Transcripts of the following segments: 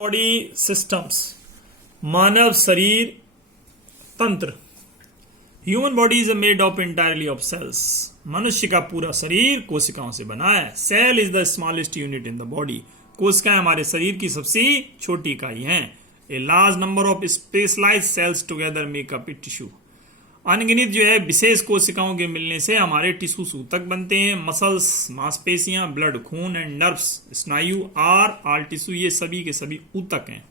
Body systems, मानव शरीर तंत्र। Human body is made of entirely of cells. मनुष्य का पूरा शरीर कोशिकाओं से बना है। Cell is the smallest unit in the body. कोशिकाएं हमारे शरीर की सबसे छोटी इकाई हैं। A large number of specialised cells together make up a tissue. अनगिनत जो है विशेष कोशिकाओं के मिलने से हमारे टिश्यू ऊतक बनते हैं। मसल्स, मांसपेशियां, ब्लड, खून एंड नर्व्स, स्नायु आर ऑल टिश्यू, ये सभी के सभी ऊतक हैं।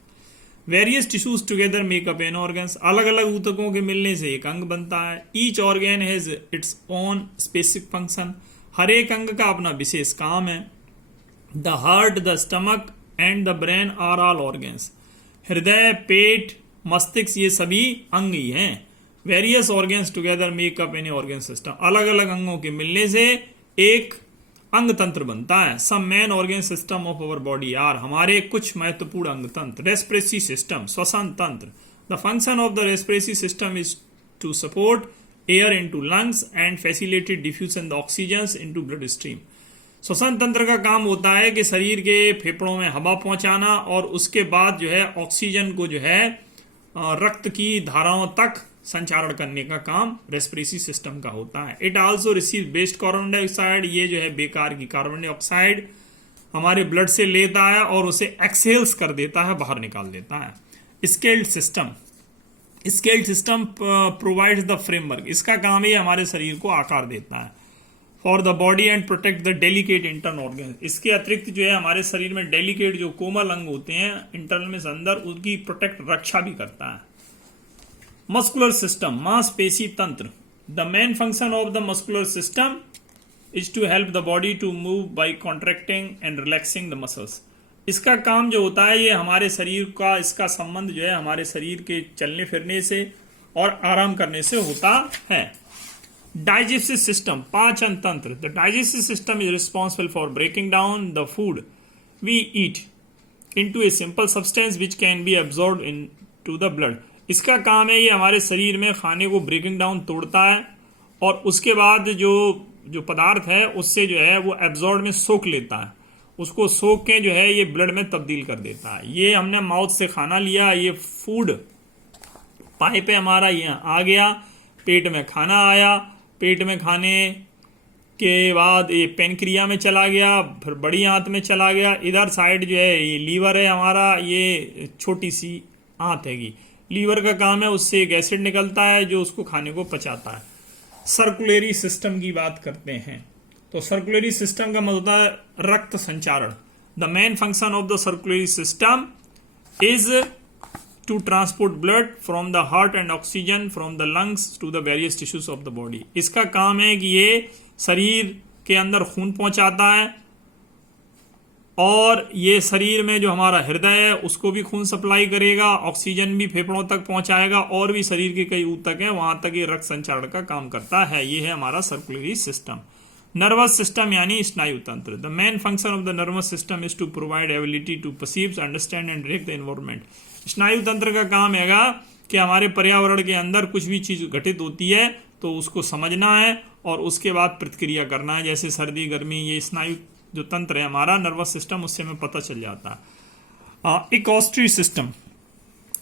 Various tissues together make up an organs. अलग अलग ऊतकों के मिलने से एक अंग बनता है। Each organ has its own specific function. हर एक अंग का अपना विशेष काम है। The heart, the stomach and the brain are all organs. हृदय, पेट, मस्तिष्क, ये सभी अंग ही हैं। Various organs together make up any organ system. अलग अलग अंगों के मिलने से एक अंग तंत्र बनता है। Some main organ system of our body are, हमारे कुछ महत्वपूर्ण अंग तंत्र। रेस्पिरेटरी सिस्टम, श्वसन तंत्र। The function of the respiratory system is to support air into lungs and facilitate diffusion the oxygen into bloodstream. श्वसन तंत्र का काम होता है कि शरीर के फेफड़ों में हवा पहुंचाना और उसके बाद जो है ऑक्सीजन को जो है रक्त की धाराओं तक संचारण करने का काम रेस्पिरेटरी सिस्टम का होता है। It also receive waste carbon dioxide, ये जो है बेकार की कार्बन डाइऑक्साइड हमारे ब्लड से लेता है और उसे एक्सहेल्स कर देता है, बाहर निकाल देता है। Scaled system, scaled system provides the framework. इसका काम ही हमारे शरीर को आकार देता है। For the body and protect the delicate internal organ. इसके अतिरिक्त जो है हमारे शरीर में डेलिकेट जो कोमल अंग होते हैं इंटरनल में अंदर, उनकी प्रोटेक्ट रक्षा भी करता है। मस्कुलर सिस्टम, मांसपेशी तंत्र। The main function of the muscular system is to help the body to move by contracting and relaxing the muscles. इसका काम जो होता है ये हमारे शरीर का, इसका संबंध जो है हमारे शरीर के चलने फिरने से और आराम करने से होता है। डाइजेस्टिव सिस्टम, पाचन तंत्र। The digestive system is responsible for breaking down the food we eat into a simple substance which can be absorbed into the blood. इसका काम है ये हमारे शरीर में खाने को ब्रेकिंग डाउन तोड़ता है और उसके बाद जो पदार्थ है उससे जो है वो एब्जॉर्ब में सोख लेता है। उसको सोख के जो है ये ब्लड में तब्दील कर देता है। ये हमने माउथ से खाना लिया, ये फूड पाइप है हमारा, यहाँ आ गया, पेट में खाना आया, पेट में खाने के बाद ये पेनक्रिया में चला गया, फिर बड़ी आंत में चला गया। इधर साइड जो है ये लीवर है हमारा, ये छोटी सी आंत हैगी। लीवर का काम है, उससे एक एसिड निकलता है जो उसको खाने को पचाता है। सर्कुलरी सिस्टम की बात करते हैं तो सर्कुलरी सिस्टम का मतलब होता है रक्त संचारण। The main function of the circulatory system is to transport blood from the heart and oxygen from the lungs to the various tissues of the body. इसका काम है कि ये शरीर के अंदर खून पहुंचाता है और ये शरीर में जो हमारा हृदय है उसको भी खून सप्लाई करेगा, ऑक्सीजन भी फेफड़ों तक पहुंचाएगा और भी शरीर के कई ऊतक हैं वहां तक ये रक्त संचारण का काम करता है। ये है हमारा सर्कुलरी सिस्टम। नर्वस सिस्टम यानी स्नायु तंत्र। The main function of the nervous system is to provide ability to perceive, understand and direct the environment. स्नायु तंत्र का काम हैगा कि हमारे पर्यावरण के अंदर कुछ भी चीज घटित होती है तो उसको समझना है और उसके बाद प्रतिक्रिया करना है। जैसे सर्दी, गर्मी, ये स्नायु जो तंत्र है हमारा नर्वस सिस्टम, उससे हमें पता चल जाता है। इकोस्ट्री सिस्टम,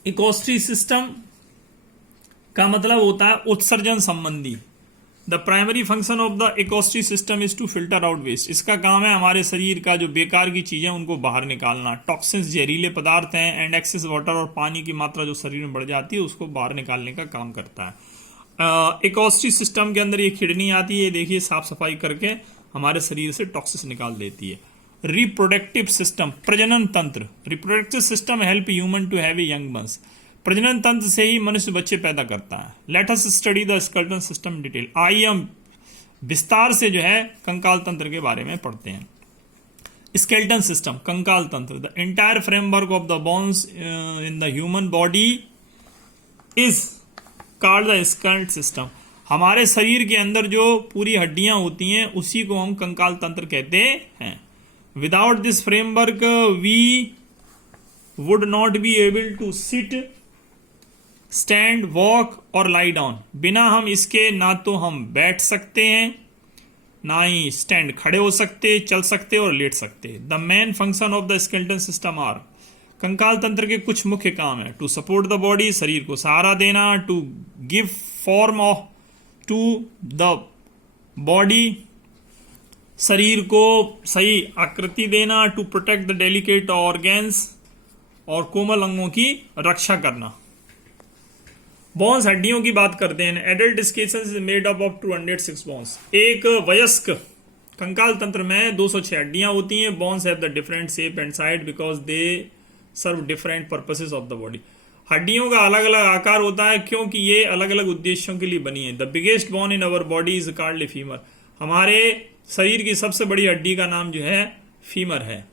इकोस्ट्री सिस्टम का मतलब होता है उत्सर्जन संबंधी। The primary function of the excretory system is to filter out waste. इसका काम है हमारे शरीर का जो बेकार की चीजें उनको बाहर निकालना। टॉक्सिन्स, जहरीले पदार्थ हैं, एंड एक्सेस वाटर और पानी की मात्रा जो शरीर में बढ़ जाती है उसको बाहर निकालने का काम करता है। इकोस्ट्री सिस्टम के अंदर ये किडनी आती है, देखिए साफ सफाई करके हमारे शरीर से टॉक्सिस निकाल देती है। रिप्रोडक्टिव सिस्टम, प्रजनन तंत्र। Reproductive system help human to have a young ones. प्रजनन तंत्र से ही मनुष्य बच्चे पैदा करता है। Let us study the skeleton system detail. आइए हम विस्तार से जो है कंकाल तंत्र के बारे में पढ़ते हैं। स्केलेटन सिस्टम, कंकाल तंत्र। The entire framework of the bones in the human body is called the skeleton system. हमारे शरीर के अंदर जो पूरी हड्डियां होती हैं उसी को हम कंकाल तंत्र कहते हैं। Without this framework we would not be able to sit, stand, walk और लाई डाउन। बिना हम इसके ना तो हम बैठ सकते हैं, ना ही स्टैंड खड़े हो सकते, चल सकते और लेट सकते। The main function of the skeleton system are, कंकाल तंत्र के कुछ मुख्य काम है। टू सपोर्ट द बॉडी, शरीर को सहारा देना। To give form of to the body, शरीर को सही आकृति देना। To protect the delicate organs, और कोमल अंगों की रक्षा करना। बोन्स, हड्डियों की बात करते हैं। Adult skeleton is made up of 206 bones. एक वयस्क कंकाल तंत्र में 206 हड्डियां होती हैं। Bones have the different shape and side because they serve different purposes of the body. हड्डियों का अलग अलग आकार होता है क्योंकि ये अलग अलग उद्देश्यों के लिए बनी है। The biggest bone in our body is called a femur. हमारे शरीर की सबसे बड़ी हड्डी का नाम जो है फीमर है।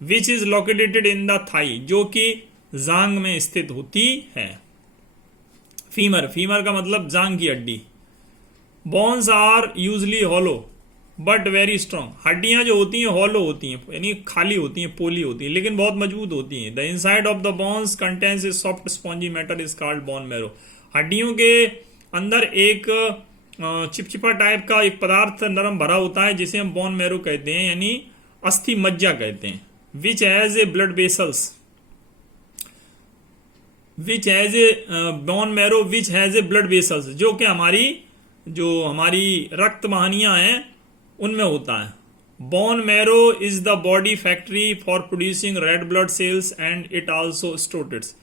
Which is located in the thigh, जो कि जांग में स्थित होती है। फीमर, फीमर का मतलब जांग की हड्डी। Bones are usually hollow but very strong. हड्डियां जो होती हैं हॉलो होती हैं, यानी खाली होती हैं, पोली होती हैं, लेकिन बहुत मजबूत होती हैं। The inside of the bones contains A soft spongy matter is called bone marrow. हड्डियों के अंदर एक चिपचिपा टाइप का एक पदार्थ नरम भरा होता है जिसे हम बोन मैरो कहते हैं, यानी अस्थि मज्जा कहते हैं। Which has a blood vessels, which has a bone marrow which has a blood vessels, जो कि हमारी रक्त वाहिनियां हैं उनमें होता है। Bone marrow is the body factory for producing red blood cells and it also stores.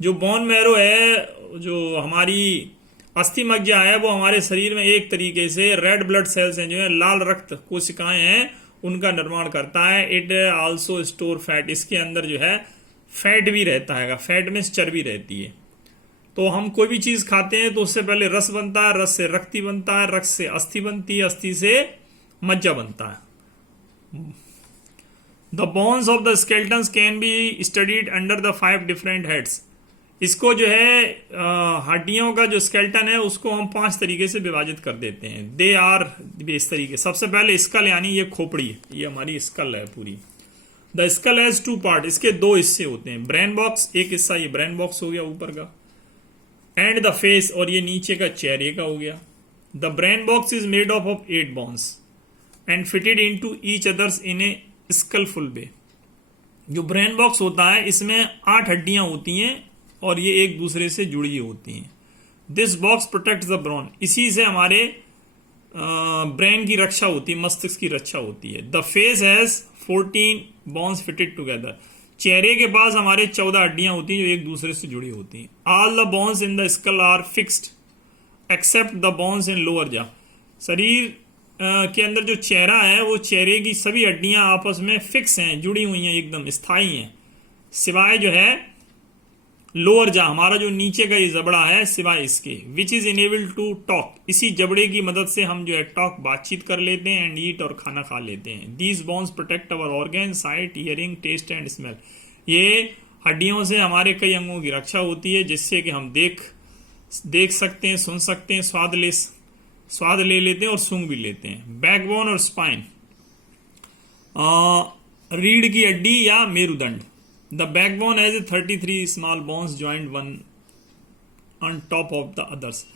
जो बोन मैरो है, जो हमारी अस्थि मज्जा है, वो हमारे शरीर में एक तरीके से रेड ब्लड सेल्स हैं, जो है लाल रक्त कोशिकाएं हैं, उनका निर्माण करता है। इट आल्सो स्टोर फैट, इसके अंदर जो है फैट भी रहता है। फैट में चर्बी रहती है। तो हम कोई भी चीज खाते हैं तो उससे पहले रस बनता है, रस से रक्ति बनता है, रक्त से अस्थि बनती है, अस्थि से मज्जा बनता है। The bones of the skeletons can be studied under the 5 different heads. इसको जो है हड्डियों का जो स्केलेटन है उसको हम 5 तरीके से विभाजित कर देते हैं। दे आर इस तरीके। सबसे पहले स्कल, यानी ये खोपड़ी, ये हमारी स्कल है पूरी। द स्कल हैज 2 पार्ट, इसके 2 हिस्से होते हैं। ब्रेन बॉक्स, एक हिस्सा ये ब्रेन बॉक्स हो गया ऊपर का, एंड द फेस, और ये नीचे का चेहरे का हो गया। The brain box is made of 8 bones and fitted into each others in a skilful way. जो ब्रेन बॉक्स होता है इसमें 8 हड्डियां होती हैं और ये एक दूसरे से जुड़ी होती हैं। This box protect the brain, इसी से हमारे ब्रेन की रक्षा होती है, मस्तिष्क की रक्षा होती है। The face has 14 bones fitted together. चेहरे के पास हमारे 14 हड्डियां होती हैं जो एक दूसरे से जुड़ी होती हैं। All the bones in the skull are fixed except the bones in lower jaw. शरीर के अंदर जो चेहरा है वो चेहरे की सभी हड्डियां आपस में फिक्स हैं, जुड़ी हुई हैं, एकदम स्थायी हैं, सिवाय जो है लोअर जा, हमारा जो नीचे का ये जबड़ा है, सिवाय इसके। Which is enable to talk, इसी जबड़े की मदद से हम जो है टॉक, बातचीत कर लेते हैं, एंड ईट, और खाना खा लेते हैं। These bones protect our organ, sight, hearing, taste and smell. ये हड्डियों से हमारे कई अंगों की रक्षा होती है जिससे कि हम देख सकते हैं, सुन सकते हैं, स्वाद ले लेते हैं और सूंघ भी लेते हैं। बैकबोन और स्पाइन, रीढ़ की हड्डी या मेरुदंड। The backbone has 33 small bones joint one on top of the others.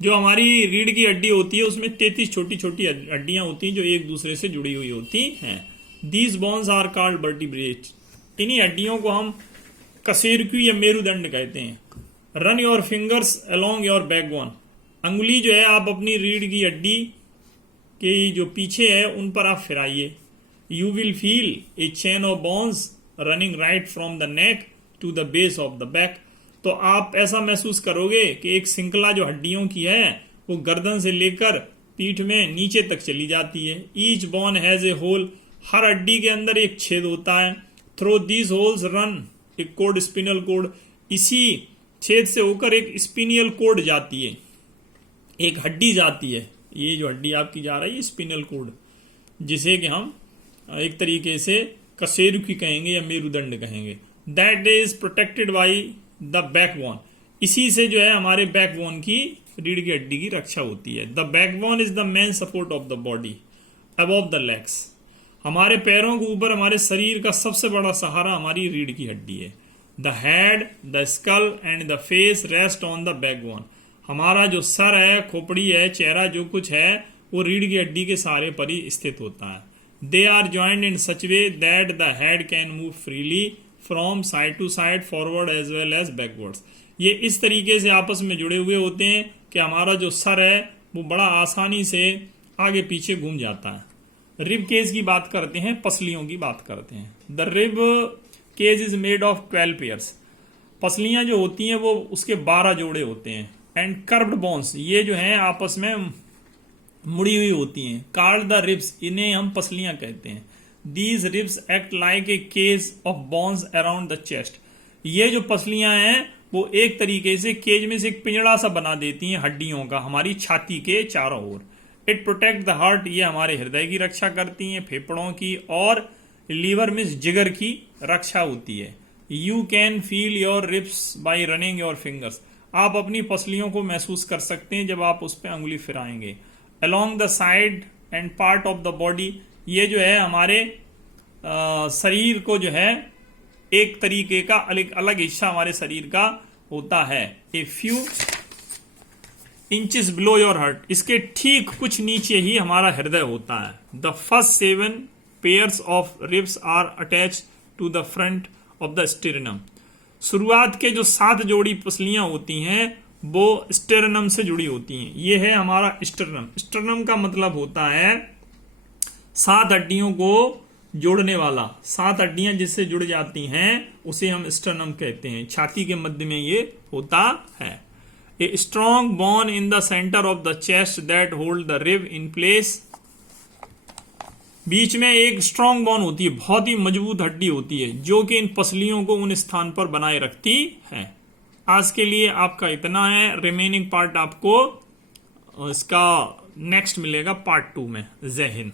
जो हमारी रीढ़ की हड्डी होती है उसमें 33 छोटी छोटी हड्डियां होती हैं जो एक दूसरे से जुड़ी हुई होती हैं। These bones are called vertebrate. इन्हीं हड्डियों को हम कशेरुकी या मेरुदंड कहते हैं। Run your fingers along your backbone. अंगुली जो है आप अपनी रीढ़ की हड्डी के जो पीछे है उन पर आप फिराइए। You will feel a chain of bones running right from the neck to the base of the back. तो आप ऐसा महसूस करोगे कि एक श्रृंखला जो हड्डियों की है वो गर्दन से लेकर पीठ में नीचे तक चली जाती है। Each bone has a hole, हर हड्डी के अंदर एक छेद होता है। Through these holes run a cord, spinal cord. इसी छेद से होकर एक स्पिनियल कोड जाती है, एक हड्डी जाती है। ये जो हड्डी आपकी जा रही है स्पिनल कोड, जिसे कि हम एक तरीके से कशेरुकी कहेंगे या मेरुदंड कहेंगे। That is protected by the backbone. इसी से जो है हमारे बैकबोन की, रीढ़ की हड्डी की रक्षा होती है। The backbone is the main support of the body above the legs. हमारे पैरों के ऊपर हमारे शरीर का सबसे बड़ा सहारा हमारी रीढ़ की हड्डी है। The head, the skull and the face rest on the backbone. हमारा जो सर है, खोपड़ी है, चेहरा जो कुछ है वो रीढ़ की हड्डी के सहारे पर ही स्थित होता है। They are joint in such way that the head can move freely from side to side, forward as well as backwards. ये इस तरीके से आपस में जुड़े हुए होते हैं कि हमारा जो सर है वो बड़ा आसानी से आगे पीछे घूम जाता है। रिब केज की बात करते हैं, पसलियों की बात करते हैं। The rib cage is made of 12 pairs. पसलियां जो होती हैं वो उसके 12 जोड़े होते हैं। एंड कर्व्ड बोन्स, ये जो हैं आपस में मुड़ी हुई होती हैं। कॉल्ड द रिब्स, इन्हें हम पसलियां कहते हैं। These ribs act like a cage of bones around the chest. ये जो पसलियां हैं वो एक तरीके से केज में से एक पिंजड़ा सा बना देती हैं हड्डियों का हमारी छाती के चारों ओर। इट प्रोटेक्ट द हार्ट, ये हमारे हृदय की रक्षा करती हैं, फेफड़ों की, और लीवर में जिगर की रक्षा होती है। You can feel your ribs by running your fingers. आप अपनी पसलियों को महसूस कर सकते हैं जब आप उस पर अंगुली फिराएंगे। Along the side and part of the body, ये जो है हमारे शरीर को जो है एक तरीके का अलग हिस्सा हमारे शरीर का होता है। A few inches below your heart, इसके ठीक कुछ नीचे ही हमारा हृदय होता है। The first 7 pairs of ribs are attach to the front of the sternum. शुरुआत के जो 7 जोड़ी पसलियां होती हैं वो स्टेरनम से जुड़ी होती हैं। ये है हमारा स्टेरनम। स्टेरनम का मतलब होता है 7 हड्डियों को जोड़ने वाला। 7 हड्डियां जिससे जुड़ जाती हैं उसे हम स्टेरनम कहते हैं। छाती के मध्य में ये होता है। A strong bone in the centre of the chest that hold the rib in place. बीच में एक स्ट्रॉन्ग बोन होती है, बहुत ही मजबूत हड्डी होती है जो कि इन पसलियों को उन स्थान पर बनाए रखती है। आज के लिए आपका इतना है। रिमेनिंग पार्ट आपको इसका नेक्स्ट मिलेगा पार्ट 2 में। जय हिंद।